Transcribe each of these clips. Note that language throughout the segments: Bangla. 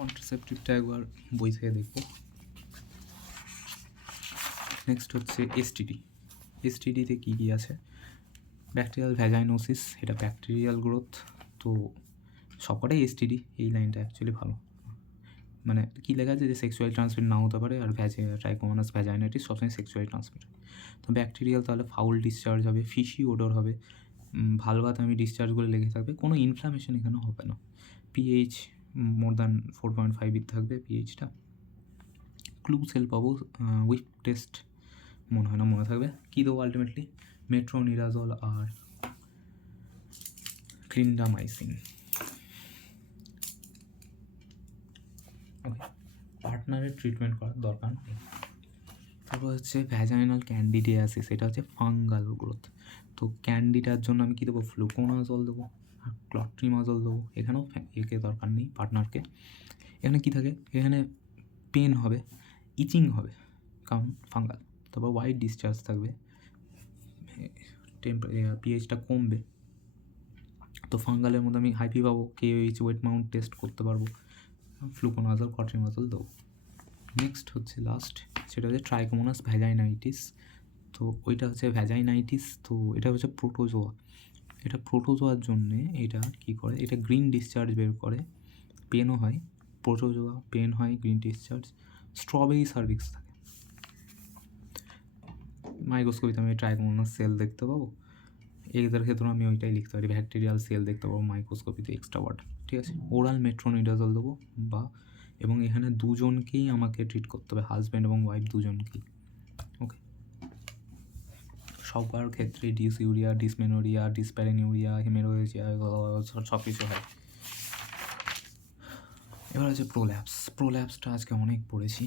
কন্ট্রাসেপটিভটা একবার বই থেকে দেখবো। নেক্সট হচ্ছে এসটিডি। এসটিডিতে কী কী আছে? ব্যাকটেরিয়াল ভ্যাজাইনোসিস, এটা ব্যাকটেরিয়াল গ্রোথ। তো সবকটাই এসটিডি, এই লাইনটা অ্যাকচুয়ালি ভালো। মানে কী লেখা আছে যে সেক্সুয়ালি ট্রান্সমিট না হতে পারে, আর ট্রাইকোমোনাস ভ্যাজাইনাইটিস সবসময় সেক্সুয়ালি ট্রান্সমিট। তো ব্যাকটেরিয়াল তাহলে ফাউল ডিসচার্জ হবে, ফিশি ওডর হবে, ভালভাতামি ডিসচার্জগুলো লেগে থাকবে, কোনো ইনফ্লামেশন এখানে হবে না। পিএইচ মোর দ্যান 4.5 থাকবে পিএইচটা। ক্লু সেল পাবো, উইপ টেস্ট মনে হয় না মনে থাকবে। কী দেবো আলটিমেটলি? মেট্রোনিডাজল আর ক্লিন্ডামাইসিন। ওকে, পার্টনারের ট্রিটমেন্ট করার দরকার নেই। তারপর হচ্ছে ভ্যাজাইনাল ক্যান্ডিডিয়াসিস, এটা হচ্ছে ফাঙ্গাল গ্রোথ। তো ক্যান্ডিডার জন্য আমি কী দেবো? ফ্লুকোনাজল দেবো আর ক্লট্রিমাজল দেবো। এখানেও একে দরকার নেই পার্টনারকে। এখানে কী থাকে? এখানে পেন হবে, ইচিং হবে, কারণ ফাঙ্গাল। তারপর হোয়াইট ডিসচার্জ থাকবে, পিএইচটা কমবে। তো ফাঙ্গালের মধ্যে আমি হাইপি পাবো, কেওএইচ ওয়েট মাউন্ট টেস্ট করতে পারবো, ফ্লুকোনাজল ক্লট্রিমাজল দেবো। নেক্সট হচ্ছে লাস্ট, সেটা হচ্ছে ট্রাইকোমোনাস ভ্যাজাইনাইটিস। তো ওইটা হচ্ছে ভ্যাজাইনাইটিস, তো এটা হচ্ছে প্রোটোজোয়া। এটা প্রোটোজোয়ার জন্যে এটা কী করে? এটা গ্রিন ডিসচার্জ বের করে, পেনও হয়। প্রোটোজোয়া, পেন হয়, গ্রিন ডিসচার্জ, স্ট্রবেরি সার্ভিক্স থাকে। মাইক্রোস্কোপিতে আমি ট্রাইকোমোনাস সেল দেখতে পাবো, এদের ক্ষেত্রে আমি ওইটাই লিখতে পারি, ব্যাকটেরিয়াল সেল দেখতে পাবো মাইক্রোস্কোপিতে, এক্সট্রা ওয়ার্ড। ঠিক আছে, ওরাল মেট্রোনিডাজল দেবো বা, এবং এখানে দুজনকেই আমাকে ট্রিট করতে হবে, হাজব্যান্ড এবং ওয়াইফ দুজনকেই। ওকে, সবার ক্ষেত্রে ডিসইউরিয়া, ডিসমেনোরিয়া, ডিসপ্যারেনিউরিয়া, হেমেরোয়েজিয়া সব কিছু হয়। এবার আছে প্রোল্যাপস। প্রোল্যাপসটা আজকে অনেক পড়েছি।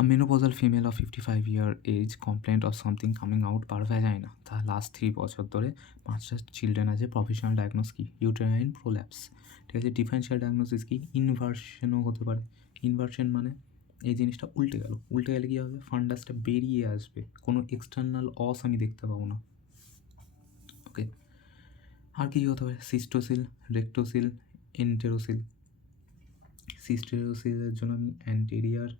A menopausal female of 55 year age complaint of something coming out per vagina. তার লাস্ট 3 বছর ধরে 5টা চিলড্রেন আছে। প্রফেশনাল ডায়াগনোস কি? Uterine prolapse. ঠিক আছে, ডিফারেন্সিয়াল ডায়াগনোসিস কি? ইনভার্সনও হতে পারে। ইনভার্সন মানে এই জিনিসটা উল্টে গেল। উল্টে গেলে কী হবে? ফান্ডাসটা বেরিয়ে আসবে, কোনো এক্সটার্নাল অস আমি দেখতে পাবো না। ওকে, আর কী হতে পারে? সিস্টোসিল, রেক্টোসিল, এন্টেরোসিল। সিস্টেরোসিলের জন্য আমি অ্যান্টেরিয়ার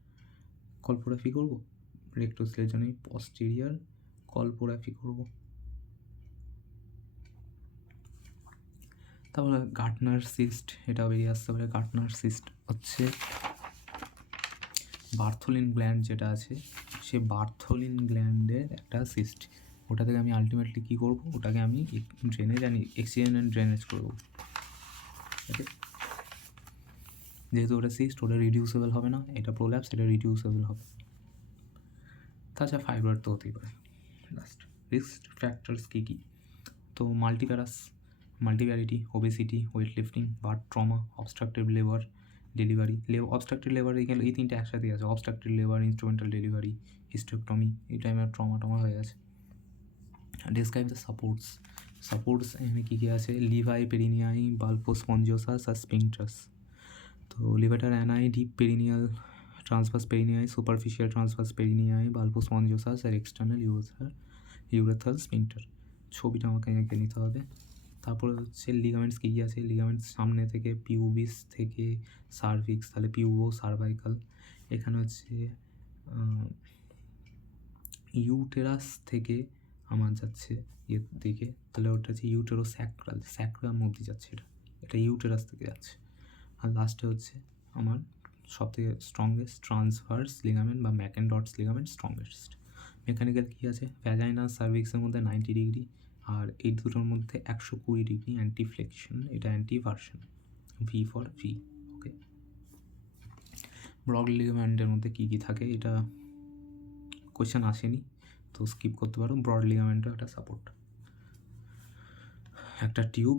কলপোগ্রাফি করবো, রেক্টোসিলের জন্য আমি পস্টেরিয়ার কলপোগ্রাফি করবো। তারপরে গার্টনার সিস্ট, এটা বেরিয়ে আসতে পারে। গার্টনার সিস্ট হচ্ছে বার্থোলিন গ্ল্যান্ড যেটা আছে, সে বার্থোলিন গ্ল্যান্ডের একটা সিস্ট। ওটা থেকে আমি আলটিমেটলি কী করবো? ওটাকে আমি ড্রেনেজ আনি, এক্সিজেন অ্যান্ড ড্রেনেজ করবো। ওকে, যেহেতু ওটা সিস্ট, ওটা রিডিউসেবল হবে না। এটা প্রোল্যাপস, এটা রিডিউসেবল হবে। তাছাড়া ফাইব্রয়েড তো হতেই পারে। লাস্ট, রিস্ক ফ্যাক্টরস কী কী? তো multiparity, obesity, weight lifting, birth trauma, obstructive labour delivery. Obstructive labour এখানে এই 3টে একসাথেই আছে। Obstructive labour, instrumental delivery, hysterectomy, এই টাইমে ট্রমা হয়ে গেছে। ডিসক্রাইব দ্য সাপোর্টস এখানে কী কী আছে? লিভাই, পেরিনিয়াই, বাল্বোস্পঞ্জিওসাস আর স্পিংটাস। তো levator ani, deep perineal, transverse perinei, superficial transverse perinei, bulbospongiosus আর এক্সটার্নাল ইউরেথাল স্পিংটার। ছবিটা আমাকে এঁকে নিতে হবে। তারপরে হচ্ছে লিগামেন্টস কী কী আছে? লিগামেন্টস সামনে থেকে পিউবিস থেকে সার্ভিক্স, তাহলে পিউবো সার্ভাইকাল। এখানে হচ্ছে ইউটেরাস থেকে আমার যাচ্ছে ইয়ের দিকে, তাহলে ওটা হচ্ছে ইউটেরো স্যাক্রাম অবধি যাচ্ছে, এটা ইউটেরাস থেকে যাচ্ছে। আর লাস্টে হচ্ছে আমার সবথেকে স্ট্রংগেস্ট ট্রান্সভার্স লিগামেন্ট বা ম্যাকেনডটস লিগামেন্ট স্ট্রংগেস্ট। মেকানিক্যাল কী আছে? ভ্যাজাইনা সার্ভিক্সের মধ্যে 90 ডিগ্রি, আর এই দুটোর মধ্যে 120 ডিগ্রি অ্যান্টি ফ্লেকশন, এটা anteversion, V for V. Okay, broad লিগামেন্টের মধ্যে কী কী থাকে? এটা কোয়েশ্চেন আসেনি, তো স্কিপ করতে পারো। ব্রড লিগামেন্টও একটা সাপোর্ট, একটা টিউব,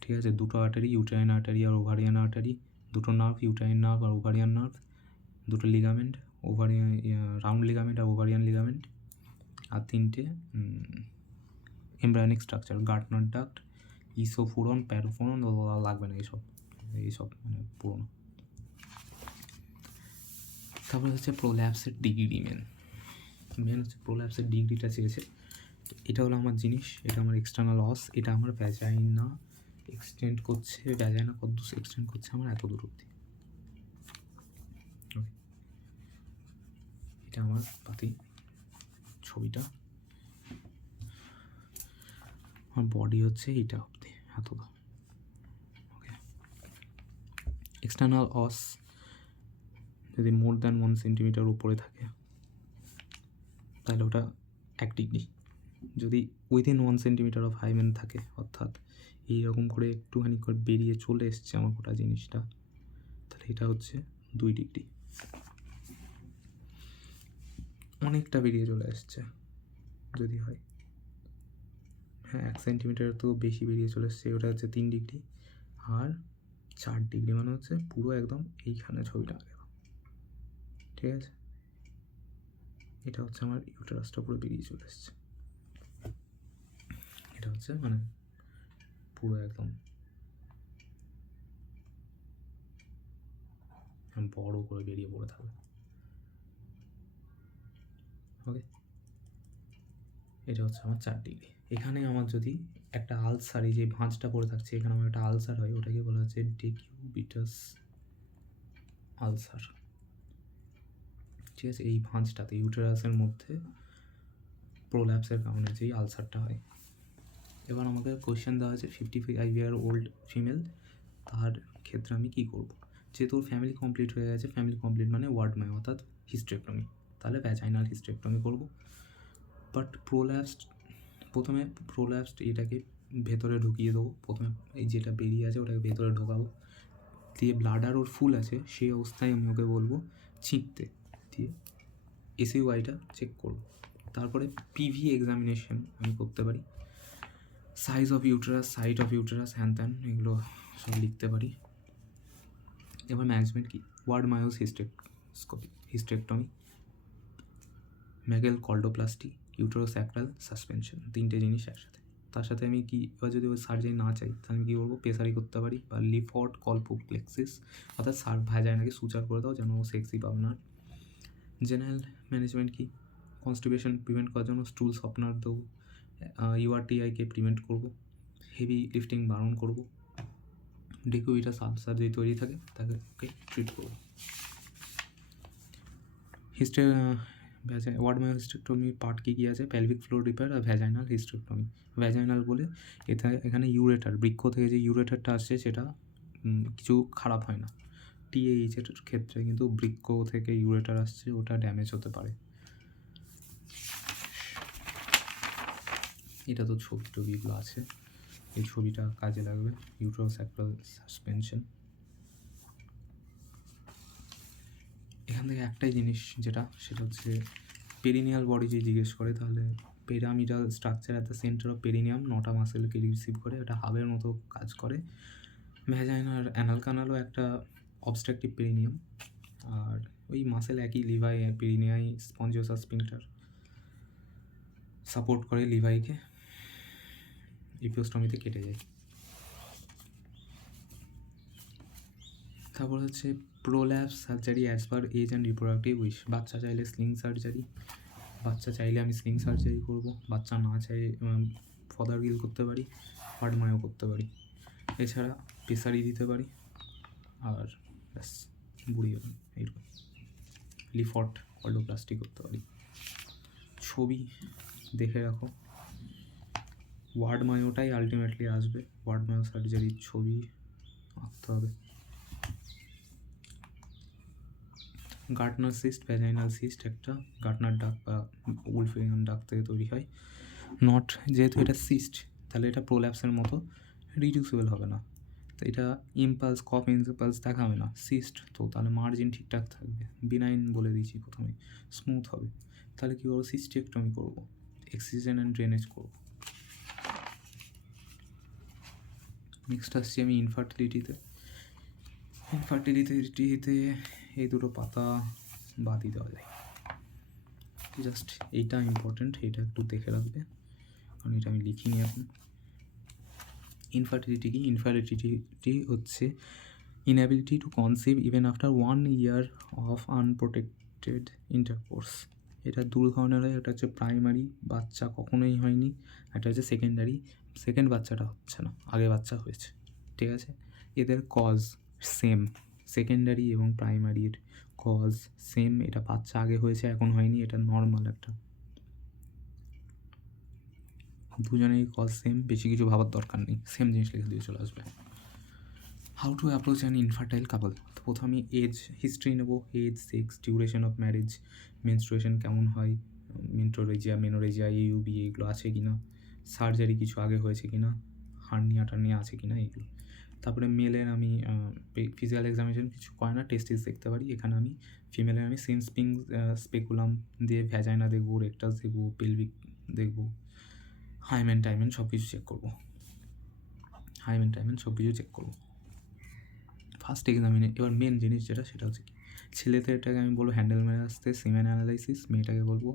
ঠিক আছে, দুটো আর্টারি, ইউটেরাইন আর্টারি আর ওভারিয়ান আর্টারি, দুটো নার্ভ, ইউটেরাইন নার্ভ আর ওভারিয়ান নার্ভ, দুটো লিগামেন্ট, ওভারিয়ান রাউন্ড লিগামেন্ট আর ওভারিয়ান লিগামেন্ট, আর 3টে এমব্রায়োনিক স্ট্রাকচার, গার্টনার ডাক্ট, ইসোফোরন, প্যারোফোরন, লাগবে না এইসব মানে পুরোনো। তারপরে হচ্ছে প্রোল্যাপসের ডিগ্রি। মেন হচ্ছে প্রোল্যাপসের ডিগ্রিটা চেয়েছে। এটা হলো আমার জিনিস, এটা আমার এক্সটার্নাল অস, এটা আমার ভ্যাজাইনা, এক্সটেন্ড করছে ভ্যাজাইনা কত দূর এক্সটেন্ড করছে আমার এত দূর অবধি। ওকে, এটা আমার পাতি ছবিটা, আমার বডি হচ্ছে এইটা অবধি এতটা। ওকে, এক্সটার্নাল অস যদি মোর দ্যান 1 সেন্টিমিটার উপরে থাকে তাহলে ওটা 1 ডিগ্রি। যদি উইদিন 1 সেন্টিমিটার অফ হাইমেন থাকে, অর্থাৎ এইরকম করে একটুখানি করে বেরিয়ে চলে এসছে আমার গোটা জিনিসটা, তাহলে এটা হচ্ছে 2 ডিগ্রি। অনেকটা বেরিয়ে চলে আসছে যদি হয়, হ্যাঁ 1 সেন্টিমিটার তো বেশি বেরিয়ে চলে এসছে, ওটা হচ্ছে 3 ডিগ্রি। আর 4 ডিগ্রি মানে হচ্ছে পুরো একদম এইখানে ছবিটা গেল, ঠিক আছে। এটা হচ্ছে আমার ইউটেরাসটা পুরো বেরিয়ে চলে এসছে, এটা হচ্ছে মানে পুরো একদম বড় করে বেরিয়ে পড়ে থাকবে। ওকে, এটা হচ্ছে আমার 4 ডিগ্রি। এখানে আমার যদি একটা আলসার, এই যে ভাঁজটা পড়ে থাকছে এখানে আমার একটা আলসার হয়, ওটাকে বলা হচ্ছে ডেকিউবিটাস আলসার, ঠিক আছে। এই ভাঁজটাতে ইউটেরাসের মধ্যে প্রোল্যাপসের কারণে যেই আলসারটা হয়। এবার আমাকে কোয়েশ্চেন দেওয়া আছে 55 ইয়ার ওল্ড ফিমেল, তার ক্ষেত্রে আমি কী করবো। যেহেতু ওর ফ্যামিলি কমপ্লিট হয়ে গেছে, ফ্যামিলি কমপ্লিট মানে ওয়ার্ড মাই অর্থাৎ হিস্টেক্টমি, তাহলে ভ্যাজাইনাল হিস্টেক্টমি করবো। বাট প্রথমে প্রোল্যাপসড এটাকে ভেতরে ঢুকিয়ে দেবো, প্রথমে এই যেটা বেরিয়ে আছে ওটাকে ভেতরে ঢোকাবো, দিয়ে ব্লাডার ওর ফুল আছে সেই অবস্থায় আমি ওকে বলবো ছিঁকতে, দিয়ে এসইউআইটা চেক করবো। তারপরে পিভি এক্সামিনেশন আমি করতে পারি, size of uterus, site of uterus, হ্যান ত্যান এগুলো সব লিখতে পারি। এবার ম্যানেজমেন্ট কি, Ward Mayo's hysterectomy, McCall culdoplasty, uterosacral suspension, 3টে জিনিস একসাথে। তার সাথে আমি কি, এবার যদি ওই সার্জারি না চাই তাহলে আমি কী করবো, পেসারি করতে পারি, বা লিফট কলপোপ্লেক্সিস অর্থাৎ ভ্যাজাইনাকে সুচার করে দাও যেন ও সেক্সি পাবে না। জেনারেল ম্যানেজমেন্ট কি, কনস্টিপেশন প্রিভেন্ট করার জন্য স্টুল সফটনার দেবো, ইউআরটিআইকে প্রিভেন্ট করবো, হেভি লিফটিং বারণ করবো, ডেকিউবিটাস আলসার যদি তৈরি থাকে তাকে ট্রিট করবো। ওয়ার্ড মাই হিস্টেক্টমি পার্ট কী আছে, প্যালভিক ফ্লোর রিপেয়ার আর ভ্যাজাইনাল হিস্টেক্টমি। ভ্যাজাইনাল বলে এখানে ইউরেটার, বৃক্ষ থেকে যে ইউরেটারটা আসছে সেটা কিছু খারাপ হয় না। টিএইচের ক্ষেত্রে কিন্তু বৃক্ষ থেকে ইউরেটার আসছে, ওটা ড্যামেজ হতে পারে। এটা তো ছবিগুলো আছে, এই ছবিটা কাজে লাগবে। ইউটেরোস্যাক্রাল সাসপেনশন, এখান থেকে একটাই জিনিস যেটা, সেটা হচ্ছে পেরিনিয়াল বডি যদি জিজ্ঞেস করে তাহলে pyramidal structure at the centre of perineum 9টা মাসেলকে রিসিভ করে, এটা হাবের মতো কাজ করে। ভ্যাজাইনার অ্যানাল কানালও একটা অবস্ট্রাকটিভ পেরিনিয়াম, আর ওই মাসেল একই, লিভাই পেরিনিয়াই স্পঞ্জিওসা স্পিংটার সাপোর্ট করে লিভাইকে, ইপিওস্টমিতে কেটে যায়। তারপর হচ্ছে prolapse surgery as per age and reproductive wish. বাচ্চা চাইলে স্লিং সার্জারি, বাচ্চা চাইলে আমি স্লিং সার্জারি করবো, বাচ্চা না চাই ফদার গিল করতে পারি, হার্ড মায়ও করতে পারি, এছাড়া পেসারি দিতে পারি, আর ব্যাস বুড়ি হবেন এইরকম। লিফট কল্ডোপ্লাস্টি করতে পারি। ছবি দেখে রাখো, ওয়ার্ড মায়োটাই আলটিমেটলি আসবে, ওয়ার্ড মায়ো সার্জারির ছবি আঁকতে হবে। গার্টনার সিস্ট, ভ্যাজাইনাল সিস্ট একটা গার্টনার ডাক বা উলফিয়ান ডাক থেকে তৈরি হয়। নট, যেহেতু এটা সিস্ট তাহলে এটা প্রোল্যাপসের মতো রিডিউসেবল হবে না, তো এটা ইম্পালস কফ ইম্পালস দেখাবে না, সিস্ট তো তাহলে মার্জিন ঠিকঠাক থাকবে, বিনাইন বলে দিয়েছি প্রথমে, স্মুথ হবে। তাহলে কী করবো, সিস্টেক্টমি করবো, এক্সিজেন অ্যান্ড ড্রেনেজ করবো। নেক্সট আসছি আমি ইনফার্টিলিটিতে এই দুটো পাতা বাদই দেওয়া যায়, জাস্ট এইটা ইম্পর্টেন্ট, এটা একটু দেখে রাখবে কারণ এটা আমি লিখিনি এখন। ইনফার্টিলিটি কি, ইনফার্টিলিটি হচ্ছে ইনঅ্যাবিলিটি two conceive even after 1 year of unprotected intercourse. এটা দু ধরনের হয়, একটা হচ্ছে প্রাইমারি, বাচ্চা কখনোই হয়নি, একটা হচ্ছে সেকেন্ডারি, সেকেন্ড বাচ্চাটা হচ্ছে না, আগে বাচ্চা হয়েছে। ঠিক আছে, এদের কজ সেম, সেকেন্ডারি এবং প্রাইমারির কজ সেম। এটা বাচ্চা আগে হয়েছে এখন হয়নি, এটা নর্মাল একটা, দুজনেরই কজ সেম, বেশি কিছু ভাবার দরকার নেই, সেম জিনিস লিখে দিয়ে চলে আসবে। How to approach an infertile couple, তো প্রথমে আমি এজ হিস্ট্রি নেবো, age, sex, duration of marriage, menstruation কেমন হয়, মেনোরেজিয়া, ইউবি এগুলো আছে কি না, সার্জারি কিছু আগে হয়েছে কি না, হার্নিয়া আছে কি না এগুলো। তারপরে মেলের আমি ফিজিক্যাল এক্সামিনেশন কিছু করে না, টেস্ট দেখতে পারি। এখানে আমি ফিমেলের আমি সিমস্পিং স্পেকুলাম দিয়ে ভ্যাজাইনা দেখবো, রেকটাস দেখবো, পেলভিক দেখবো, হাইমেন সব কিছু চেক করবো, সব কিছু চেক করবো ফার্স্ট এক্সামিনে। এবার মেন জিনিস যেটা সেটা হচ্ছে কি, ছেলেদেরটাকে আমি বলবো হ্যান্ডেল মেরে আসতে, সিমেন অ্যানালাইসিস, মেয়েটাকে বলবো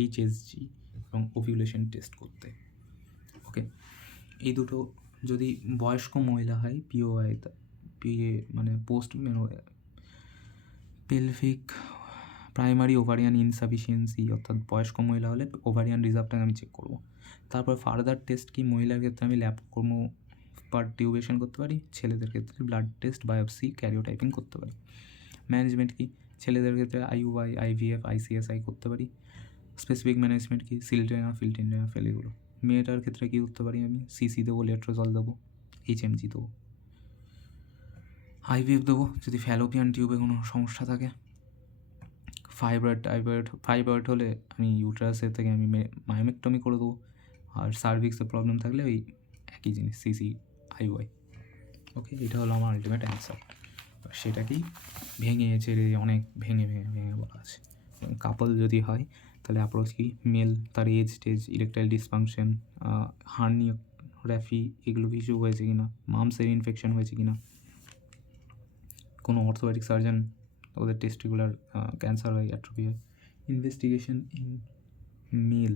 এইচএসজি এবং ওভিউলেশন টেস্ট করতে। ওকে, এই দুটো যদি বয়স্ক মহিলা হয়, পিওআই মানে post pelvic primary ovarian insufficiency, অর্থাৎ বয়স্ক মহিলা হলে ওভারিয়ান রিজার্ভটাকে আমি চেক করবো। তারপর ফার্দার টেস্ট কি, মহিলার ক্ষেত্রে আমি ল্যাব কর্ম পার্টিউবেশন করতে পারি, ছেলেদের ক্ষেত্রে ব্লাড টেস্ট, বায়োপসি, ক্যারিওটাইপিং করতে পারি। ম্যানেজমেন্ট কি, ছেলেদের ক্ষেত্রে আইইউআই, আইভিএফ, আইসিএসআই করতে পারি। স্পেসিফিক ম্যানেজমেন্ট কি, সিলটেনা, ফিলটেনা, এগুলো। মেয়েটার ক্ষেত্রে কী করতে পারি আমি, সিসি দেবো, লেট্রোজল দেবো, এইচএমজি দেবো, আইভিএফ দেবো যদি ফ্যালোপিয়ান টিউবে কোনো সমস্যা থাকে। ফাইব্রয়েড হলে আমি ইউট্রাসের থেকে আমি মায়োমেক্টমি করে দেবো। আর সার্ভিক্সের প্রবলেম থাকলে ওই একই জিনিস, সিসি, আইওআই। ওকে, এটা হলো আমার আলটিমেট অ্যান্সার। সেটাকেই ভেঙে চেড়ে অনেক ভেঙে বলা আছে। কাপল যদি হয় তাহলে অ্যাপ্রোচ কি, মেল, তার age টেজ, erectile dysfunction, hernia, raphe এগুলো কিছু হয়েছে কি না, মামসের ইনফেকশন হয়েছে কি না, কোনো অর্থোপেডিক সার্জন ওদের টেস্টিকুলার ক্যান্সার হয়, অ্যাট্রোফি হয়। Investigation in male,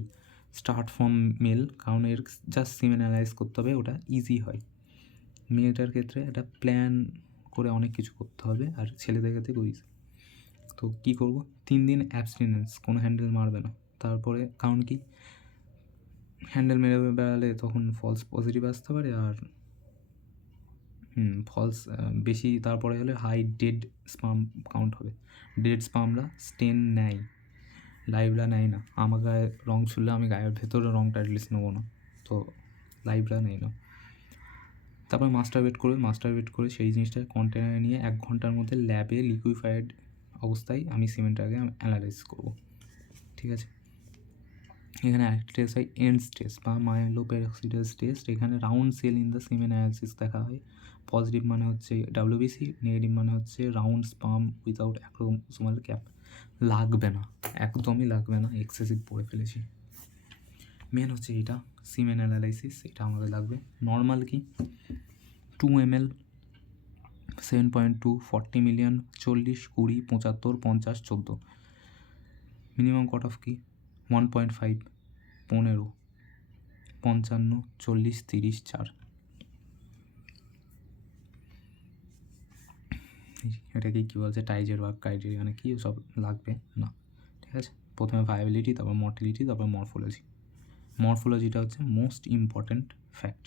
start from male, কারণ এর জাস্ট সিমেন অ্যানালাইজ করতে হবে, ওটা ইজি হয়। মেয়েটার ক্ষেত্রে একটা প্ল্যান করে অনেক কিছু করতে হবে, আর ছেলেদের ক্ষেত্রে ইজি। তো কী করবো, 3 দিন অ্যাবস্টিনেন্স, কোনো হ্যান্ডেল মারবে না। তারপরে কারণ কি, হ্যান্ডেল মেরে বেড়ালে তখন ফলস পজিটিভ আসতে পারে, আর ফলস বেশি তারপরে হলে হাই ডেড স্পাম কাউন্ট হবে। ডেড স্পামরা স্টেন নেয়, লাইভরা নেয় না। আমার গায়ে রঙ ছুড়লে আমি গায়ের ভেতরে রঙটা অ্যাটলিস্ট নেবো না, তো লাইভরা নেয় না। তারপর মাস্টারবেট করে সেই জিনিসটা কন্টেনারে নিয়ে 1 ঘন্টার মধ্যে ল্যাবে লিকুইফাইড অবস্থায় আমি সিমেন্টটাকে অ্যানালাইজ করবো। ঠিক আছে, এখানে একটা টেস্ট হয় এন্ডস টেস্ট বা মাইলোপেরক্সিডাস টেস্ট। এখানে round cell in the semen analysis দেখা হয়। পজিটিভ মানে হচ্ছে ডাব্লিউবিসি, নেগেটিভ মানে হচ্ছে round sperm without acrosomal cap. লাগবে না, একদমই লাগবে না, এক্সেসিভ পড়ে ফেলেছি। মেন হচ্ছে এটা সিমেন অ্যানালাইসিস, এটা আমাদের লাগবে। নর্মাল কি, 2 ml, 7.2, 40 million, 40, 20, 75, 50, 14। Minimum cut off কি, 1.5, 15, 55, 40, 30, 4। এটাকে কী বলছে, টাইজের ওয়ার্ক ক্রাইটেরিয়া মানে কি সব লাগবে না। ঠিক আছে, প্রথমে ভায়াবিলিটি, তারপর মর্টিলিটি, তারপর মরফোলজিটা হচ্ছে মোস্ট ইম্পর্ট্যান্ট ফ্যাক্ট।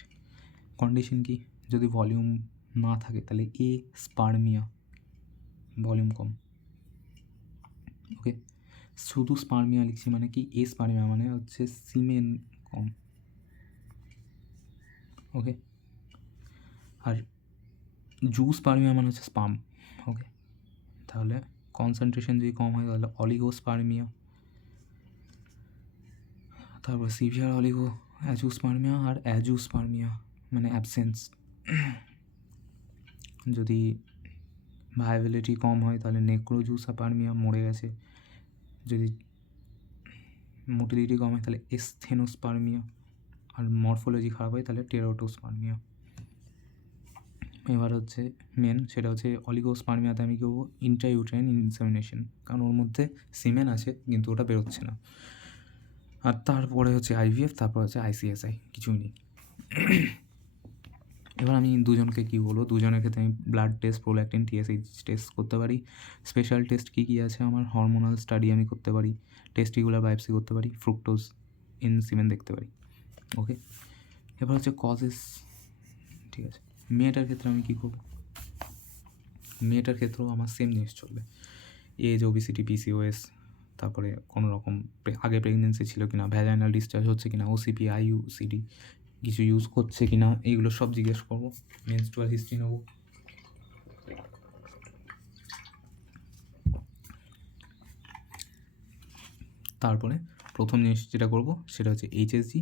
কন্ডিশন কি, যদি ভলিউম না থাকে তাহলে এ স্পার্মিয়া, ভলিউম কম। ওকে, শুধু স্পার্মিয়া লিখছি মানে কি, এ স্পার্মিয়া মানে হচ্ছে সিমেন কম। ওকে, আর স্পার্মিয়া মানে হচ্ছে স্পাম। ওকে, তাহলে কনসেন্ট্রেশন যদি কম হয় তাহলে অলিগোস্পার্মিয়া, তারপর সিভিয়ার অ্যাজুস্পার্মিয়া, আর অ্যাজুস্পার্মিয়া মানে অ্যাবসেন্স। যদি ভায়াবিলিটি কম হয় তাহলে নেক্রোজুসাপার্মিয়া, মরে গেছে। যদি মোটিলিটি কম হয় তাহলে এস্থেনোস্পার্মিয়া, আর মরফোলজি খারাপ হয় তাহলে টেরোটোস্পার্মিয়া। এবার হচ্ছে মেন, সেটা হচ্ছে অলিগোস্পার্মিয়াতে আমি কেউ ইন্ট্রাইউটেরাইন ইনসেমিনেশন, কারণ ওর মধ্যে সিমেন আছে কিন্তু ওটা বেরোচ্ছে না। আর তারপরে হচ্ছে আইভিএফ, তারপর হচ্ছে আইসিএসআই, কিছুই নেই। এবার আমি দুজনকে কী বলবো, দুজনের ক্ষেত্রে আমি blood test, prolactin, TSH test করতে পারি। স্পেশাল টেস্ট কী কী আছে আমার, হরমোনাল স্টাডি আমি করতে পারি, টেস্টিকুলার বায়োপসি করতে পারি, ফ্রুক্টোজ ইন সিমেন দেখতে পারি। ওকে, এবার হচ্ছে কজেস। ঠিক আছে, মেয়েটার ক্ষেত্রে আমি কী করবো? মেয়েটার ক্ষেত্রেও আমার সেম জিনিস চলবে, এজ, ওবিসিটি, পিসিওএস, তারপরে কোনো রকম আগে প্রেগনেন্সি ছিল কি না, ভ্যাজাইনাল ডিসচার্জ হচ্ছে কি না, ওসিপি, আইইউসিডি কিছু ইউজ করছে কি না, এইগুলো সব জিজ্ঞেস করবো। মেনস্ট্রুয়াল হিস্ট্রি নেবো। তারপরে প্রথম জিনিস যেটা করবো সেটা হচ্ছে এইচএসজি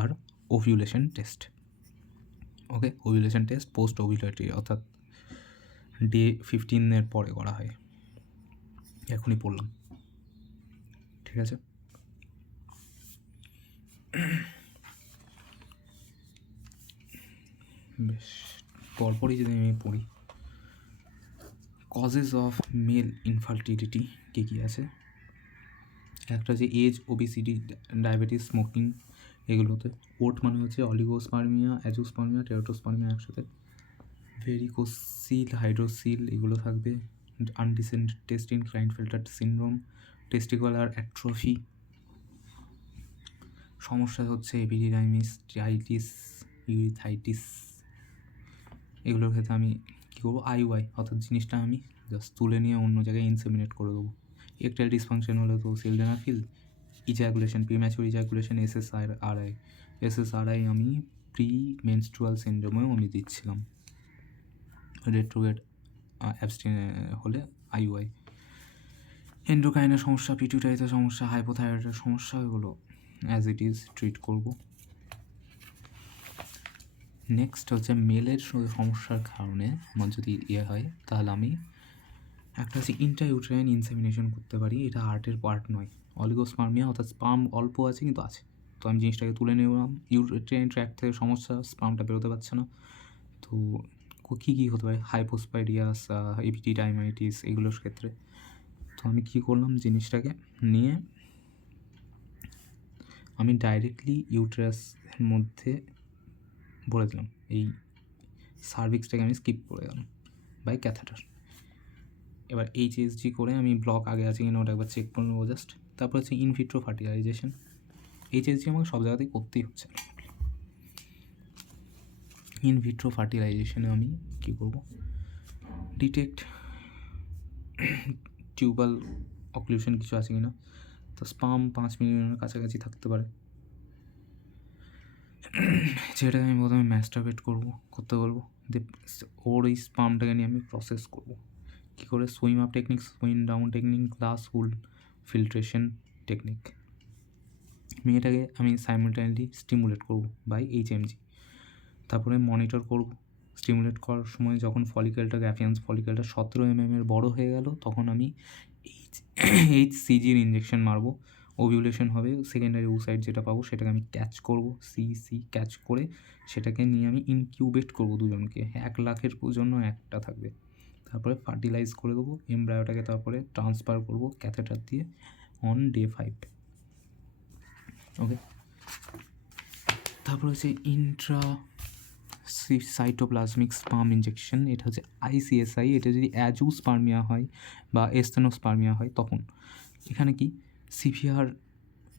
আর ওভিউলেশন টেস্ট। ওকে, ওভিউলেশন টেস্ট পোস্ট ওভিউলেটরি, অর্থাৎ ডে 15 পরে করা হয়। এখনই পড়লাম, ঠিক আছে। বেশ, পরপরই যদি আমি পড়ি, কজেস অফ মেল ইনফার্টিলিটি কী কী আছে। একটা হচ্ছে এজ, ওবিসিটি, ডায়াবেটিস, স্মোকিং, এগুলোতে। ওট মানে হচ্ছে অলিগোস্পার্মিয়া, অ্যাজোস্পার্মিয়া, টেরাটোস্পার্মিয়া একসাথে। ভেরিকোসিল, হাইড্রোসিল এগুলো থাকবে। Undescended testis, Klinefelter syndrome, testicular atrophy. সমস্যা হচ্ছে এপিডিডাইমিস, টাইটিস, ইউরিথাইটিস। এগুলোর ক্ষেত্রে আমি কী করবো? আইওআই, অর্থাৎ জিনিসটা আমি জাস্ট তুলে নিয়ে অন্য জায়গায় ইনসেমিনেট করে দেবো। ইরেকটাইল ডিসফাংশন হলে তো sildenafil, ejaculation, premature ejaculation, SSRI আমি প্রি মেনস্ট্রুয়াল সিনড্রোমেও আমি দিচ্ছিলাম। রেট্রোগেড অ্যাবস্টিন হলে আইওআই। এন্ডোক্রাইনের সমস্যা, পিটুইটারিতে সমস্যা, হাইপোথাইরয়েডের সমস্যা, এগুলো অ্যাজ ইট ইজ ট্রিট করবো। নেক্সট হচ্ছে মেলের সমস্যার কারণে আমার যদি হয় তাহলে আমি একটা হচ্ছে ইন্ট্রাইউটেরাইন ইনসেমিনেশন করতে পারি। এটা আর্টের পার্ট নয়। অলিগোস্পার্মিয়া অর্থাৎ স্পার্ম অল্প আছে কিন্তু আছে, তো আমি জিনিসটাকে তুলে নিলাম। ইউটেরাইন ট্র্যাক্ট থেকে সমস্যা, স্পার্মটা বেরোতে পারছে না। তো কী কী হতে পারে? হাইপোস্পাইডিয়াস, এপিডিডাইমাইটিস, এগুলোর ক্ষেত্রে। তো আমি কী করলাম, জিনিসটাকে নিয়ে আমি ডাইরেক্টলি ইউটেরাসের মধ্যে ভরে দিলাম। এই সার্ভিক্সটাকে আমি স্কিপ করে গেলাম বাই ক্যাথেটার। এবার এইচএসজি করে আমি ব্লক আগে আছে কিনা ওটা একবার চেক করে নেবো জাস্ট। তারপর হচ্ছে ইনভিট্রো ফার্টিলাইজেশন। এইচএসজি আমাকে সব জায়গাতেই করতেই হচ্ছে। ইনভিট্রো ফার্টিলাইজেশনে আমি কী করবো? ডিটেক্ট টিউবাল অক্লুশন কিছু আছে কিনা। তো স্পার্ম 5 মিলিয়নের কাছাকাছি থাকতে পারে, যেটাকে আমি প্রথমে ম্যাস্টারবেট করতে বলবো। ওর এই স্পার্মটাকে নিয়ে আমি প্রসেস করবো কী করে? Swim up technique, swim down technique, glass হুল ফিল্ট্রেশন টেকনিক। মেয়েটাকে আমি সাইমালটেনিয়াসলি স্টিমুলেট করবো বাই এইচএমজি। তারপরে মনিটর করবো। স্টিমুলেট করার সময় যখন গ্যাফিয়ান্স ফলিকেলটা 17 mm বড় হয়ে গেল, তখন আমি এইচসিজির ইঞ্জেকশন মারবো। ওভিউলেশন হবে, সেকেন্ডারি ওসাইট যেটা পাবো সেটাকে আমি ক্যাচ করবো, ক্যাচ করে সেটাকে নিয়ে আমি ইনকিউবেট করবো দুজনকে। 1 লাখের জন্য একটা থাকবে। তারপরে ফার্টিলাইজ করে দেবো এমব্রায়োটাকে, তারপরে ট্রান্সফার করবো ক্যাথেটার দিয়ে অন ডে 5। ওকে, তারপর হচ্ছে সাইটোপ্লাজমিক স্পার্ম ইনজেকশন। এটা হচ্ছে আইসিএসআই। এটা যদি অ্যাজোস্পার্মিয়া হয় বা এস্টেনোস্পার্মিয়া হয় তখন। এখানে কি সিভিয়ার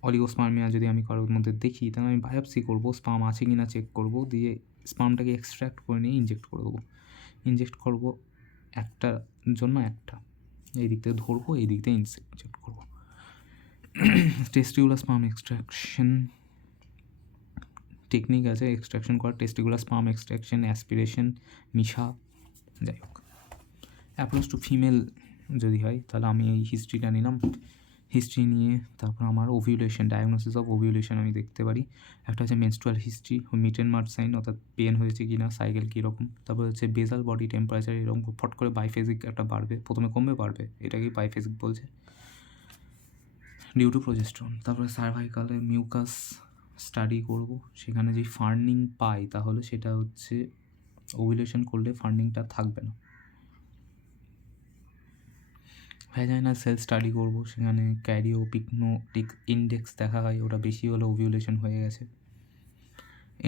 অলিগোস্পার্মিয়া যদি আমি কারোর মধ্যে দেখি, তাহলে আমি বায়োপসি করবো, স্পার্ম আছে কি না চেক করবো, দিয়ে স্পার্মটাকে এক্সট্র্যাক্ট করে নিয়ে ইনজেক্ট করে দেবো। ইনজেক্ট করবো একটার জন্য একটা, এই দিক থেকে ধরবো, এই দিক থেকে ইনজেক্ট করবো। টেস্টিকুলার স্পার্ম এক্সট্রাকশন টেকনিক আছে এক্সট্রাকশন করার। টেস্টিকুলার স্পার্ম এক্সট্রাকশন, অ্যাসপিরেশন, মিশা, যাই হোক। অ্যাপ্রোচ টু ফিমেল যদি হয় তাহলে আমি এই হিস্ট্রিটা নিলাম। হিস্ট্রি নিয়ে তারপর আমার ওভিউলেশন, ডায়াগনোসিস অফ ওভিউলেশন আমি দেখতে পারি। একটা হচ্ছে মেনস্ট্রুয়াল হিস্ট্রি, মিটেন মার্ট সাইন, অর্থাৎ পেন হয়েছে কি না, সাইকেল কীরকম। তারপর হচ্ছে বেজাল বডি টেম্পারেচার, এরকম ফট করে বাইফেজিক একটা বাড়বে, প্রথমে কমবে বাড়বে, এটাকেই বাইফেজিক বলছে, ডিউ টু প্রোজেস্টেরন। তারপরে সার্ভাইকালে মিউকাস স্টাডি করব, সেখানে যদি ফার্নিং পাই তাহলে সেটা হচ্ছে ওভিউলেশন করলে ফার্নিংটা থাকবে না। ভ্যাজাইনাল সেল স্টাডি করব, সেখানে ক্যারিওপিকনোটিক ইন্ডেক্স দেখা হয়, ওটা বেশি হলে ওভিউলেশন হয়ে গেছে।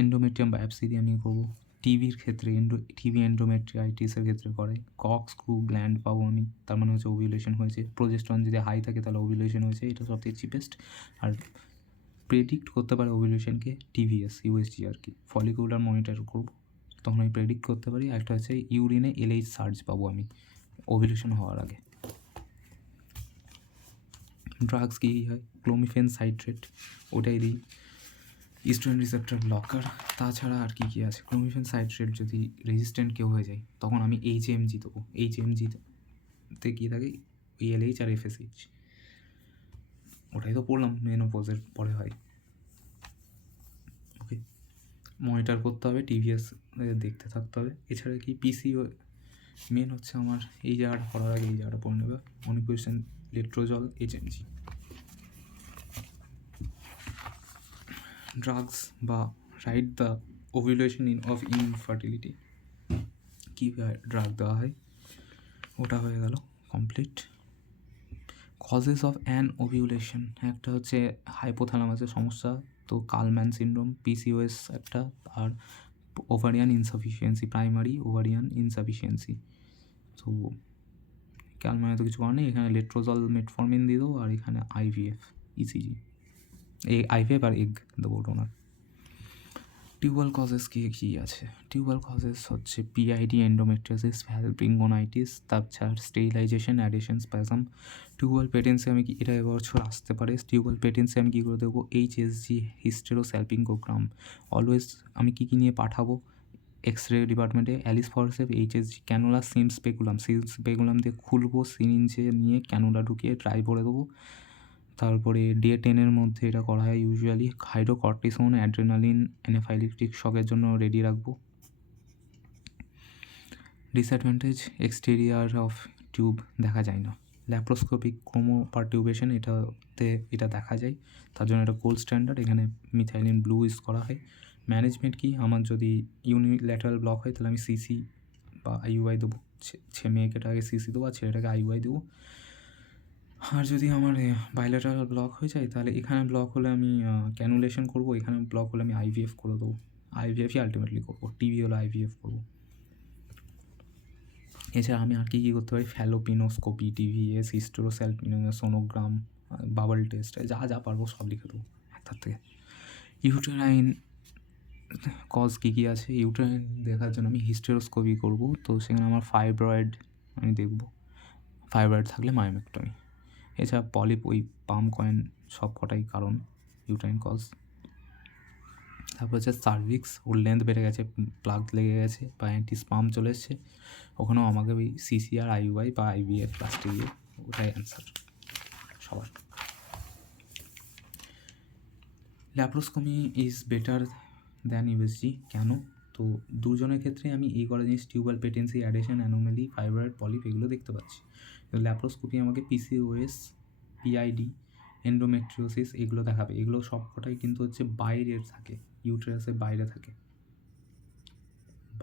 এন্ডোমেট্রিয়াম বায়োপসি দিয়ে আমি করবো। টিভির ক্ষেত্রে টিভি এন্ডোমেট্রিয়াইটিসের ক্ষেত্রে করে কক্সক্রু গ্ল্যান্ড পাবো আমি, তার মানে হচ্ছে ওভিউলেশন হয়েছে। প্রোজেস্টেরন যদি হাই থাকে তাহলে ওভিউলেশন হয়েছে, এটা সবথেকে চিপেস্ট। আর প্রেডিক্ট করতে পারে ওভিউলেশনকে টিভিএস, ইউএসজি আর কি। ফলিকুলার মনিটর করবো, তখন আমি প্রেডিক্ট করতে পারি। একটা হচ্ছে ইউরিনে LH সার্জ পাবো আমি ওভুলেশন হওয়ার আগে। ড্রাগস কী কী হয়? ক্লোমিফেন সাইট্রেট, ওটাই দিই। Oestrogen receptor blocker. তাছাড়া আর কী কী আছে? ক্লোমিফেন সাইট্রেট যদি রেজিস্ট্যান্ট কেউ হয়ে যায় তখন আমি HMG দেবো। HMGতে কী থাকে? LH আর FSH, ওটাই তো পড়লাম মেনোপজের পরে হয়। ওকে, মনিটর করতে হবে, TVS দেখতে থাকতে হবে। এছাড়া কি PCO মেন হচ্ছে আমার এই জায়গাটা করার আগে এই জায়গাটা পড়ে নেবে, মনিপুরেশন লেট্রোজল HMG। ড্রাগস বা write the ovulation of infertility, কী ড্রাগ দেওয়া হয়, ওটা হয়ে গেল complete. Causes of anovulation, একটা হচ্ছে হাইপোথ্যালামাসের সমস্যা, তো কালম্যান সিনড্রোম, PCOS একটা, আর ovarian insufficiency, primary ovarian insufficiency. তো কালম্যানে তো কিছু করার নেই, এখানে লেট্রোজল মেটফর্মিন দিয়ে দেবো, আর এখানে IVF ECG, IVF আর এগ দেবো ডোনার। টিউবাল কজেস কী আছে? টিউবাল কজেস হচ্ছে PID, এন্ডোমেট্রিওসিস, ভ্যালভিঙ্গোনাইটিস, তাছাড়া sterilisation, adhesion, spasm. Tubal patency আমি কি, এটা এবছর আসতে পারে, টিউবাল পেটেন্সি আমি কী করে দেবো? HSG হিস্টেরোস্যালপিঙ্গোগ্রাম। অলওয়েজ আমি কী নিয়ে পাঠাবো এক্স-রে ডিপার্টমেন্টে? অ্যালিস ফরসেপ, HSG, ক্যানুলা, সিম স্পেকুলাম দিয়ে খুলবো, সিরিঞ্জে নিয়ে ক্যানুলা ঢুকিয়ে ড্রাই ভরে দেবো। তারপরে ডে 10-এর মধ্যে এটা করা হয় ইউজুয়ালি। হাইড্রোকর্টিসোন, অ্যাড্রেনালিন, অ্যানাফাইলেকটিক শকের জন্য রেডি রাখবো। ডিসঅ্যাডভান্টেজ, এক্সটেরিয়ার অফ টিউব দেখা যায় না। ল্যাপ্রোস্কোপিক ক্রোমোপারটিউবেশন, এটা দেখা যায়, তার জন্য এটা গোল্ড স্ট্যান্ডার্ড, এখানে মিথাইলিন ব্লু ইউজ করা হয়। ম্যানেজমেন্ট কি, আমার যদি ইউনিল্যাটারাল ব্লক হয় তাহলে আমি CC বা IUI দেবো, মেয়েটাকে CC দেবো আর ছেলেটাকে IUI দেবো। আর যদি আমার বাইলেটারাল ব্লক হয়ে যায় তাহলে এখানে ব্লক হলে আমি ক্যানুলেশন করবো, এখানে ব্লক হলে আমি IVF করে দেবো। IVFই আলটিমেটলি করবো, TB হলে IVF করবো। এছাড়া আমি আর কী করতে পারি? ফ্যালোপিনোস্কোপি, TVS, হিস্টেরোস্যালপিনোসোনোগ্রাম, বাবল টেস্ট, যা পারবো সব লিখে দেবো তার থেকে। ইউটেরাইন কজ কী আছে? ইউটেরাইন দেখার জন্য আমি হিস্টেরোস্কোপি করবো, তো সেখানে আমার ফাইব্রয়েড আমি দেখবো, ফাইব্রয়েড থাকলে মায়োমেক্টমি। এছাড়া পলিপ, ওই পাম কয়েন, সব কটাই কারণ ইউটেরাইন কজ। তারপর হচ্ছে সার্ভিক্স, ওর লেন্থ বেড়ে গেছে, প্লাগ লেগে গেছে বা অ্যান্টিস্পাম চলে এসছে, ওখানেও আমাকে ওই CC আর IUI বা IVF লাস্টে গিয়ে, ওটাই অ্যান্সার সবার। Laparoscopy is better than USG, কেন? তো দুজনের ক্ষেত্রে আমি এই কটা জিনিস, tubal patency, adhesion, anomaly, fibroid, polyp, এগুলো দেখতে পাচ্ছি। তো ল্যাপ্রোস্কোপি আমাকে PCOS, PID, এন্ডোমেট্রিওসিস এগুলো দেখাবে। এগুলো সব কটাই কিন্তু হচ্ছে বাইরের থাকে, ইউটেরাসের বাইরে থাকে,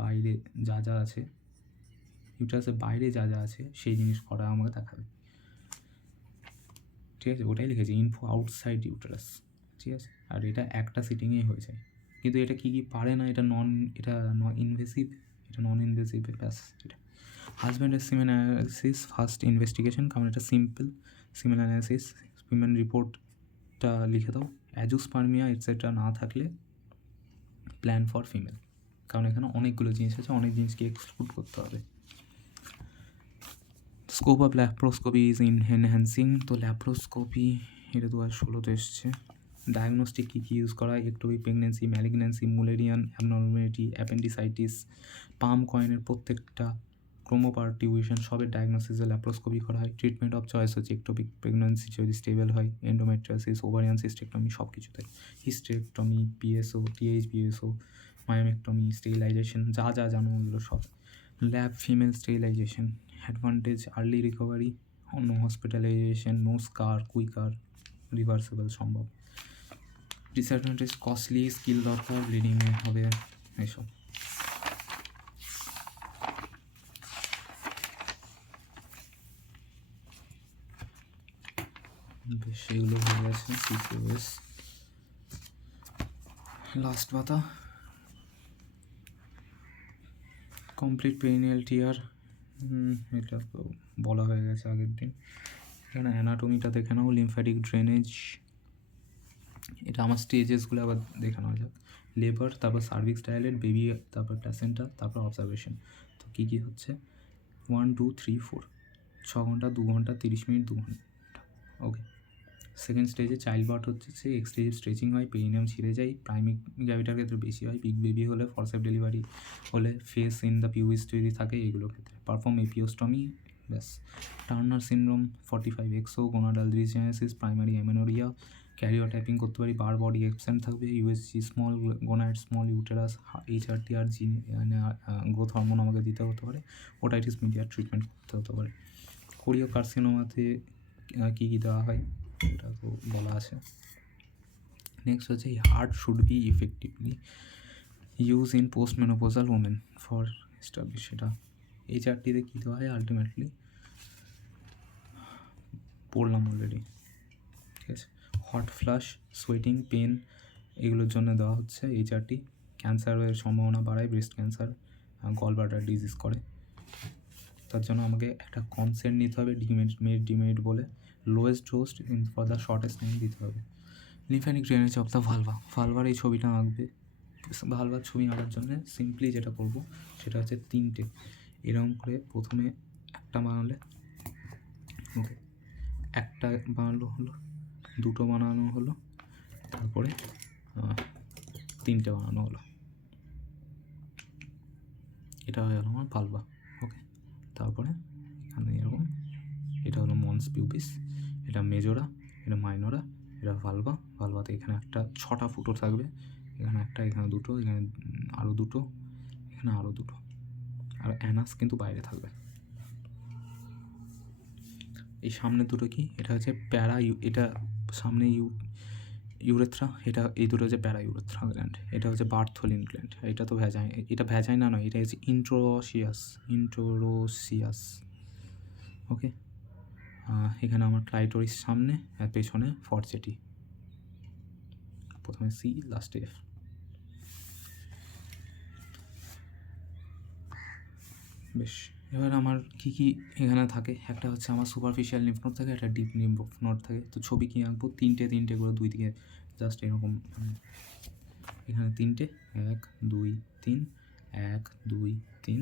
বাইরে যা আছে, ইউটেরাসের বাইরে যা আছে সেই জিনিস করা আমাকে দেখাবে। ঠিক আছে, ওটাই লিখেছি, ইনফো আউটসাইড ইউটেরাস। ঠিক আছে, আর এটা একটা সিটিংয়েই হয়ে যায়। কিন্তু এটা কী পারে না, এটা নন ইনভেসিভ, এটা নন ইনভেসিভ ব্যাস। এটা হাজব্যান্ডের সিমেন অ্যানালিসিস, ফার্স্ট ইনভেস্টিগেশন, কারণ এটা সিম্পল। সিমেন অ্যানালিসিস, সিমেন রিপোর্টটা লিখে দাও। অ্যাজোস্পার্মিয়া এটসেট্রা না থাকলে প্ল্যান ফর ফিমেল, কারণ এখানে অনেকগুলো জিনিস আছে, অনেক জিনিসকে এক্সক্লুড করতে হবে। Scope of laparoscopy is enhancing, তো ল্যাপ্রোস্কোপি এটা 2016-তে এসছে। ডায়াগনস্টিক কী ইউজ করা হয়? Ectopic pregnancy, malignancy, Mullerian abnormality, appendicitis, পাম কয়েনের প্রত্যেকটা ক্রোমোপারটিউবেশন, সবের ডায়াগনোসিসে ল্যাপ্রোস্কোপি করা হয়। ট্রিটমেন্ট অফ চয়েস হচ্ছে একটোপিক প্রেগনেন্সি যদি স্টেবল হয়, এন্ডোমেট্রিওসিস, ওভারিয়ান সিস্টেক্টমি, সব কিছুতে hysterectomy, PSO, THBSO, myomectomy, sterilization, যা জানো ওগুলো সব। Lap female sterilization, advantage early recovery, no hospitalization, no scar, quicker, reversible সম্ভব। ডিসঅ্যাডভান্টেজ কস্টলি, স্কিল দরকার, ব্লিডিংয়ে হবে, এসব। বেশ, এগুলো হয়ে গেছে PCOS। লাস্ট পাতা, কমপ্লিট পেরিনিয়াল টিয়ার, এটা তো বলা হয়ে গেছে আগের দিন। এখানে অ্যানাটমিটা দেখে নাও। লিম্ফ্যাটিক ড্রেনেজ, এটা আমার স্টেজেসগুলো আবার দেখে নেওয়া যাক। লেবার, তারপর সার্ভিক্স ডায়ালেট, বেবি, তারপর প্ল্যাসেন্টা, তারপর অবজারভেশন। তো কী কী হচ্ছে 1 2 3 4 6 ঘন্টা, 2 ঘন্টা, 30 মিনিট, 2 ঘন্টা। ওকে, সেকেন্ড স্টেজে চাইল্ড বার্থ হচ্ছে, এক্সটেজিভ স্ট্রেচিং হয়, পেরিনিয়াম ছিঁড়ে যায়, প্রাইমিক গ্র্যাভিটার ক্ষেত্রে বেশি হয়, বিগ বেবি হলে, ফরসেপ ডেলিভারি হলে, ফেস ইন দ্য পিউইস যদি থাকে এগুলোর ক্ষেত্রে, পারফর্ম এপিওস্টমি, ব্যাস। Turner syndrome, 45 XO, gonadal dysgenesis, primary amenorrhoea, karyotyping করতে পারি, বার বডি অ্যাবসেন্ট থাকবে, USG, small gonad, small uterus, HRT আর জিন গ্রোথ হরমোন আমাকে দিতে হতে পারে, ওটাইটিস মিডিয়া ট্রিটমেন্ট করতে হতে পারে। কোরিও কার্সিনোমাতে কী কী দেওয়া হয় এটা তো বলা আছে। নেক্সট হচ্ছে heart should be effectively use in post menopausal women for establish. সেটা HRTতে কী দেওয়া হয় আলটিমেটলি পড়লাম অলরেডি, ঠিক আছে। হট ফ্লাশ, সোয়েটিং, পেন এগুলোর জন্য দেওয়া হচ্ছে HRT। ক্যান্সারের সম্ভাবনা বাড়ায়, breast cancer, gall bladder disease করে, তার জন্য আমাকে একটা কনসেন্ট নিতে হবে, ডিমেরিট বলে, lowest dose for the shortest time দিতে হবে। লিম্ফ্যাটিক ড্রেনেজ অফ দ্য ভালভার এই ছবিটা আঁকবে। ভালভার ছবি আঁকার জন্য সিম্পলি যেটা করব সেটা হচ্ছে 3টে এরকম করে, প্রথমে একটা বানালে, ওকে, একটা বানানো হলো, 2টো বানানো হলো, তারপরে 3টে বানানো হলো, এটা হয়ে গেল আমার ভালভা। ওকে, তারপরে এখানে এরকম, এটা হলো মন্স পিউপিস, এটা মেজোরা, এটা মাইনরা, এটা ভালভাতে এখানে একটা 6টা ফুটো থাকবে, এখানে একটা, এখানে 2টো, এখানে আরও 2টো, এখানে আরও 2টো, আর অ্যানাস কিন্তু বাইরে থাকবে। এই সামনে 2টো কি, এটা হচ্ছে এটা সামনে ইউরেথ্রা, এটা এই 2টো হচ্ছে প্যারা ইউরেথ্রা গ্ল্যান্ড, এটা হচ্ছে বার্থোলিন গ্ল্যান্ড, এটা তো এটা ভ্যাজাইনা নয়, এটা হচ্ছে ইন্ট্রোরোসিয়াস। ওকে, এখানে আমার ক্লাইটোরিস সামনে আর পেছনে ফরচেটি, প্রথমে C লাস্টে F। বেশ, এবার আমার কী কী এখানে থাকে, একটা হচ্ছে আমার সুপারফিশিয়াল লিম্ফ নোড থাকে, একটা ডিপ লিম্ফ নোড থাকে। তো ছবি কী আঁকবো, 3টে করে, 2 দিকে জাস্ট এরকম, এখানে 3টে, 1 2 3, 1 2 3,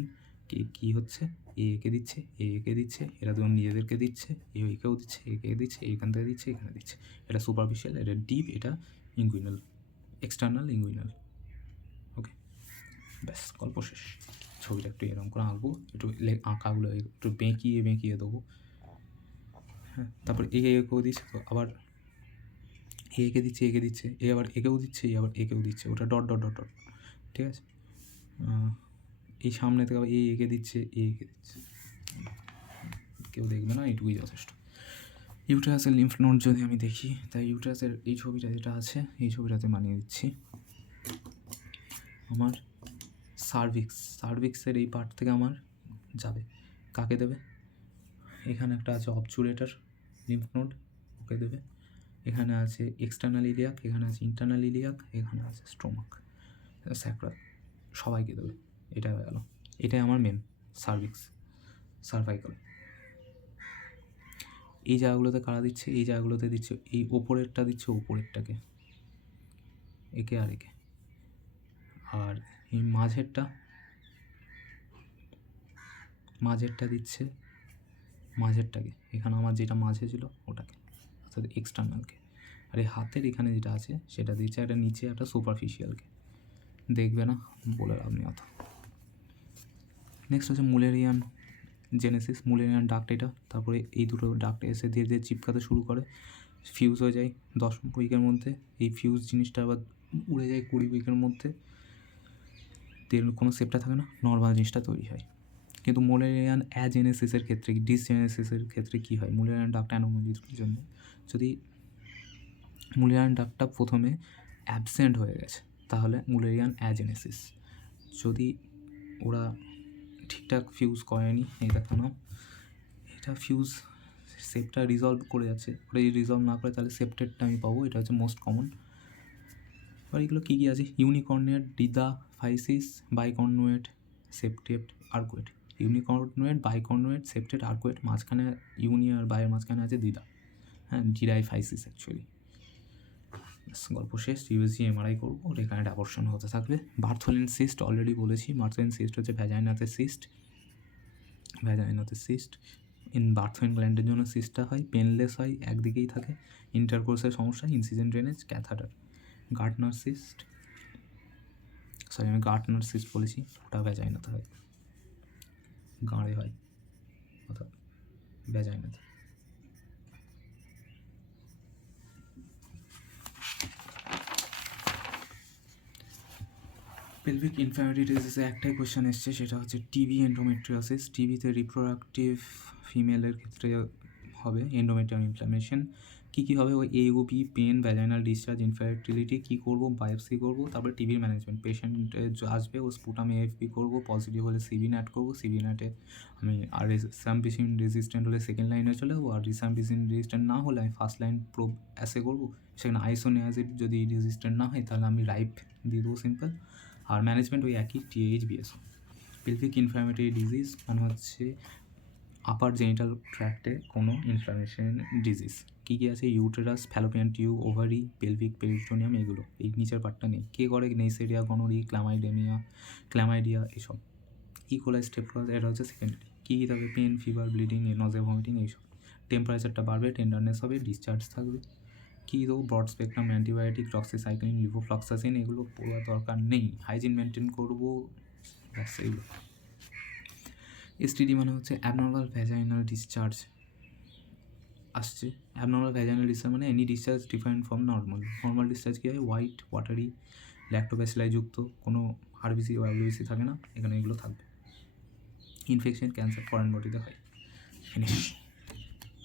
কী হচ্ছে, একে দিচ্ছে, একে দিচ্ছে, এরা দুজন নিজেদেরকে দিচ্ছে, একেও দিচ্ছে, একে দিচ্ছে, এখান থেকে দিচ্ছে, এখানে দিচ্ছে। এটা সুপারফিশিয়াল, এটা ডিপ, এটা ইঙ্গুইনাল, এক্সটার্নাল ইঙ্গুইনাল। ওকে, ব্যাস, গল্প শেষ। ছবিটা একটু এরকম করে আঁকবো, একটু আঁকাগুলো একটু বেঁকিয়ে দেবো, হ্যাঁ। তারপর একেও দিচ্ছে, তো আবার একে দিচ্ছে, এ আবার একেও দিচ্ছে, আবার একেও দিচ্ছে, ওটা ডট ডট ডট ডট, ঠিক আছে। এই সামনে থেকে আবার একে দিচ্ছে, কেউ দেখবে না, এইটুকুই যথেষ্ট। ইউটেরাসের লিম্ফ নোড যদি আমি দেখি, তাই ইউটেরাসের এই ছবিটা যেটা আছে, এই ছবিটাতে মানিয়ে দিচ্ছি। আমার সার্ভিক্সের এই পার্ট থেকে আমার যাবে, কাকে দেবে, এখানে একটা আছে অবচুরেটার লিম্ফ নোড, ওকে দেবে। এখানে আছে এক্সটার্নাল ইলিয়াক, এখানে আছে ইন্টারনাল ইলিয়াক, এখানে আছে স্টোমাক, স্যাক্রাল, সবাইকে দেবে। এটা হয়ে গেল, এটাই আমার মেন সার্ভাইকাল। এই জায়গাগুলোতে কারা দিচ্ছে, এই জায়গাগুলোতে দিচ্ছে, এই ওপরেরটা দিচ্ছে ওপরেরটাকে, একে আর একে, আর এই মাঝেরটা দিচ্ছে মাঝেরটাকে, এখানে আমার যেটা মাঝে ছিল ওটাকে, অর্থাৎ এক্সটার্নালকে। আর এই হাতের এখানে যেটা আছে সেটা দিচ্ছে একটা নিচে একটা সুপারফিশিয়ালকে, দেখবে না বলে লাভ নেই অত। নেক্সট হচ্ছে মুলেরিয়ান জেনেসিস, মুলেরিয়ান ডাক্ট এটা, তারপরে এই 2টো ডাক্ট এসে ধীরে ধীরে চিপকাতে শুরু করে, ফিউজ হয়ে যায় 10 উইকের মধ্যে, এই ফিউজ জিনিসটা আবার উড়ে যায় 20 উইকের মধ্যে, কোনো সেপটা থাকে না, নর্মাল জিনিসটা তৈরি হয়। কিন্তু মুলেরিয়ান অ্যাজেনেসিসের ক্ষেত্রে, ডিসজেনেসিসের ক্ষেত্রে কী হয়, মুলেরিয়ান ডাক্ট অ্যানোমালির জন্য যদি মুলেরিয়ান ডাক্টটা প্রথমে অ্যাবসেন্ট হয়ে গেছে তাহলে মুলেরিয়ান অ্যাজেনেসিস। যদি ওরা ঠিকঠাক ফিউজ করেনি, এই দেখো না, এটা ফিউজ সেপটা রিজলভ করে যাচ্ছে, ওটা যদি রিজলভ না করে তাহলে সেপ্টেডটা আমি পাবো, এটা হচ্ছে মোস্ট কমন। এবার এগুলো কী কী আছে, ইউনিকর্নুয়েট, ডিদা, ফাইসিস, বাইকর্নুয়েট, সেপ্টেড, আর্কুয়েট। ইউনিকর্নুয়েট, বাইকর্নুয়েট, সেপ্টেড, আর্কুয়েট, মাঝখানে ইউনি আর বাইয়ের মাঝখানে আছে দিদা, হ্যাঁ, ডিরাইফাইসিস অ্যাকচুয়ালি। গল্প শেষ। ইউএসজি এমআরআই করবো, ওর এখানে অ্যাবর্শন হতে থাকবে। বার্থোলিন সিস্ট অলরেডি বলেছি, বার্থোলিন সিস্ট হচ্ছে ভ্যাজাইনাতে সিস্ট, বার্থোলিন গ্ল্যান্ডের জন্য সিস্টটা হয়, পেনলেস হয়, একদিকেই থাকে, ইন্টারকোর্সের সমস্যা, ইনসিজন ড্রেনেজ, ক্যাথাটার। গার্টনার সিস্ট বলেছি, ওটা ভ্যাজাইনাতে হয়, গাঁড়ে হয়, অর্থাৎ ভ্যাজাইনাতে। পেলভিক ইনফ্যামিলিটি ডিজিজে একটাই কোয়েশ্চেন এসছে, সেটা হচ্ছে টিবি এন্ডোমেট্রিওসিস। টিবিতে রিপ্রোডাক্টিভ ফিমেলের ক্ষেত্রে হবে এন্ডোমেট্রিয়াম ইনফ্ল্যামেশন। কী হবে, ওই AUP, pain, vaginal discharge, infertility. কী করবো, বায়োপসি করবো, তারপর টিবির ম্যানেজমেন্ট। পেশেন্ট আসবে, ও স্পুটাম AFP করবো, পজিটিভ হলে সিবি ন্যাট করবো, সিবি ন্যাটে আমি আর রিসাম্পিসিন রেজিস্ট্যান্ট হলে সেকেন্ড লাইনে চলে যাবো, আর রিসাম্পিসিন রেজিস্ট্যান্ট না হলে আমি ফার্স্ট লাইন প্রোব অ্যাসে করবো। সেখানে আইসোনিয়াজিড যদি রেজিস্ট্যান্ট না হয় তাহলে আমি রাইপ দিয়ে দেবো, সিম্পল। আর ম্যানেজমেন্ট ওই একই, TAH/BS। পেলভিক ইনফ্ল্যামেটরি ডিজিজ মানে হচ্ছে আপার জেনিটাল ট্র্যাক্টে কোনো ইনফ্ল্যামেশন ডিজিজ। কী কী আছে, uterus, fallopian tube, ovary, pelvic peritoneum, এগুলো। এই নিচের পার্টটা নেই। কে করে, নেইসেরিয়া, গনোরি, ক্ল্যামাইডিয়া এসব। ইকোলাই, স্টেপটোলাস, এটা হচ্ছে সেকেন্ডারি। কী কী থাকবে, pain, fever, bleeding, nausea, vomiting, এইসব। টেম্পারেচারটা বাড়বে, টেন্ডারনেস হবে, ডিসচার্জ থাকবে। কী দেবো, broad spectrum antibiotic, doxycycline, levofloxacin, এগুলো পড়ার দরকার নেই। হাইজিন মেনটেন করবো, ব্যাস এগুলো। STD মানে হচ্ছে অ্যাবনর্মাল ভ্যাজাইনাল ডিসচার্জ আসছে। অ্যাবনর্মাল ভ্যাজাইনাল ডিসচার্জ মানে any discharge different from normal. Normal discharge কী হয়, হোয়াইট, ওয়াটারি, ল্যাক্টোব্যাসিলাই যুক্ত, কোনো আরবিসি বা WBC থাকে না, এখানে এগুলো থাকবে। ইনফেকশন, ক্যান্সার, ফরেন বডিতে হয়। ফিনিশ।